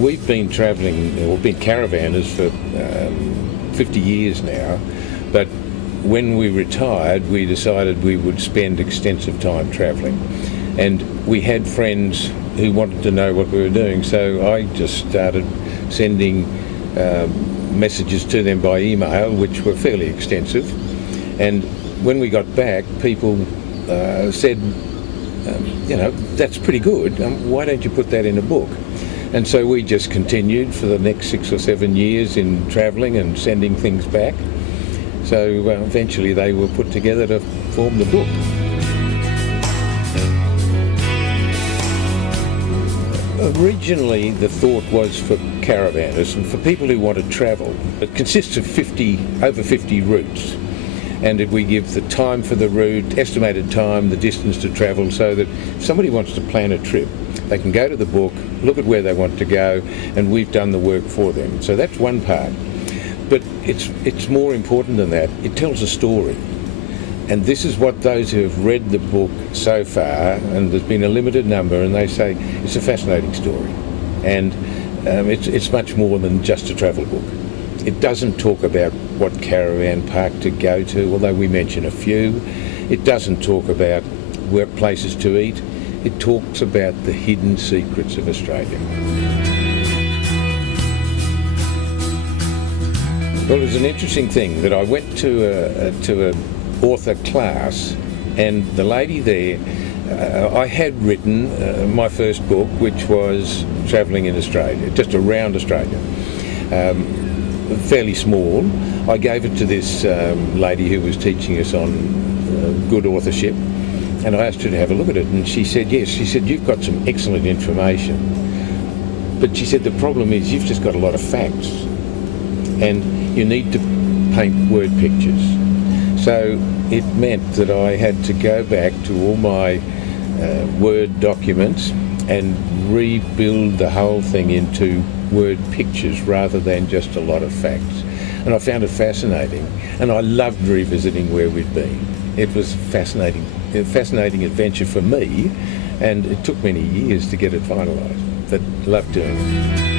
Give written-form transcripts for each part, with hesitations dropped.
we've been travelling, or been caravanners for 50 years now, but when we retired, we decided we would spend extensive time travelling. And we had friends who wanted to know what we were doing, so I just started sending messages to them by email, which were fairly extensive. And when we got back, people said, that's pretty good, why don't you put that in a book? And so we just continued for the next 6 or 7 years in travelling and sending things back. So eventually they were put together to form the book. Originally the thought was for caravanners and for people who want to travel. It consists of over 50 routes, and we give the time for the route, estimated time, the distance to travel, so that if somebody wants to plan a trip, they can go to the book, look at where they want to go, and we've done the work for them. So that's one part. But it's more important than that. It tells a story. And this is what those who have read the book so far, and there's been a limited number, and they say it's a fascinating story. And it's much more than just a travel book. It doesn't talk about what caravan park to go to, although we mention a few. It doesn't talk about where places to eat. It talks about the hidden secrets of Australia. Well, it was an interesting thing that I went to a author class, and the lady there, I had written my first book, which was travelling in Australia, just around Australia, fairly small. I gave it to this lady who was teaching us on good authorship, and I asked her to have a look at it, and she said yes. She said, you've got some excellent information, but she said the problem is you've just got a lot of facts, and you need to paint word pictures. So it meant that I had to go back to all my Word documents and rebuild the whole thing into word pictures rather than just a lot of facts. And I found it fascinating, and I loved revisiting where we'd been. It was a fascinating adventure for me, and it took many years to get it finalised, but loved doing it.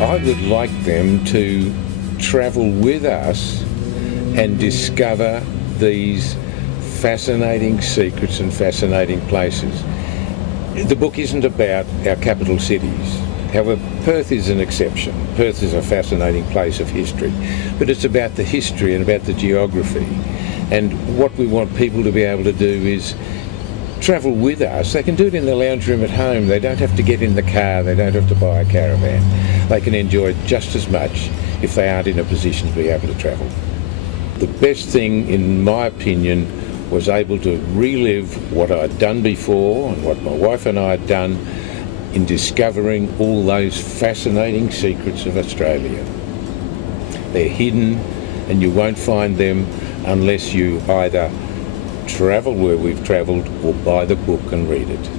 I would like them to travel with us and discover these fascinating secrets and fascinating places. The book isn't about our capital cities. However, Perth is an exception. Perth is a fascinating place of history, but it's about the history and about the geography. And what we want people to be able to do is travel with us. They can do it in the lounge room at home. They don't have to get in the car. They don't have to buy a caravan. They can enjoy it just as much if they aren't in a position to be able to travel. The best thing, in my opinion, was able to relive what I'd done before and what my wife and I had done in discovering all those fascinating secrets of Australia. They're hidden, and you won't find them unless you either travel where we've travelled or buy the book and read it.